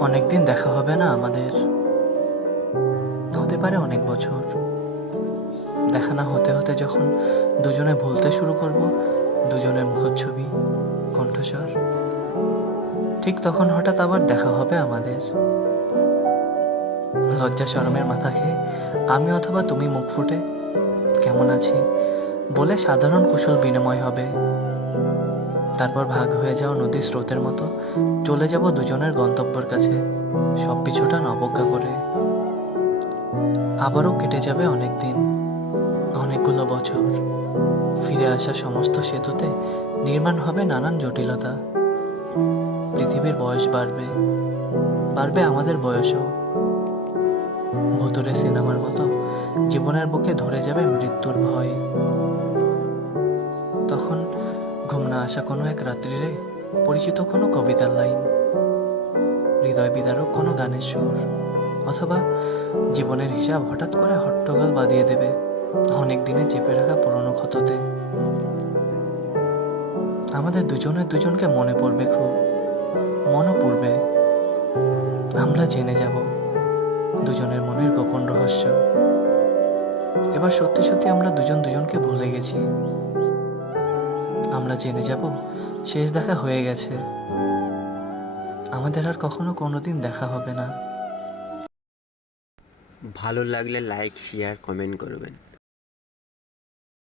অনেকদিন দেখা হবে না আমাদের। হতে পারে অনেক বছর। দেখা না হতে হতে যখন দুজনে ভুলতে শুরু করব, দুজনের মুখচ্ছবি, কণ্ঠস্বর, ঠিক তখন হঠাৎ আবার দেখা হবে আমাদের। লজ্জা শরমের মাথা খেয়ে, আমি অথবা তুমি মুখ ফুটে, কেমন আছি বলে সাধারণ কুশল বিনিময় হবে। তারপর ভাগ হয়ে যাওয়া নদীর স্রোতের মতো চলে যাব দুজনের গন্তব্যের কাছে। সব পিছুটা অবজ্ঞা করে। আবারও কেটে যাবে অনেক দিন অনেকগুলো বছর। ফিরে আসা সমস্ত সেতুতে নির্মাণ হবে নানান জটিলতা। পৃথিবীর বয়স বাড়বে বাড়বে আমাদের বয়সও। ভুতুরে সিনেমার মতো জীবনের বুকে ধরে যাবে মৃত্যুর ভয়। তখন ঘুম না আসা কোনো এক রাত্রিরে পরিচিত কোনো কবিতার লাইন। হৃদয় বিদারক কোনো গানের সুর। অথবা জীবনের হিসাব হঠাৎ করে হট্টগোল বাঁধিয়ে দেবে অনেক দিনে চেপে রাখা পুরনো ক্ষততে। আমাদের দুজনের দুজনকে মনে পড়বে খুব। মনও পড়বে। আমরা জেনে যাব দুজনের মনের গোপন রহস্য। এবার সত্যি সত্যি আমরা দুজন দুজনকে ভুলে গেছি। আমরা জেনে যাব, শেষ দেখা হয়ে গেছে। আমাদের আর কখনো কোনোদিন দেখা হবে না। ভালো লাগলে লাইক শেয়ার কমেন্ট করবেন।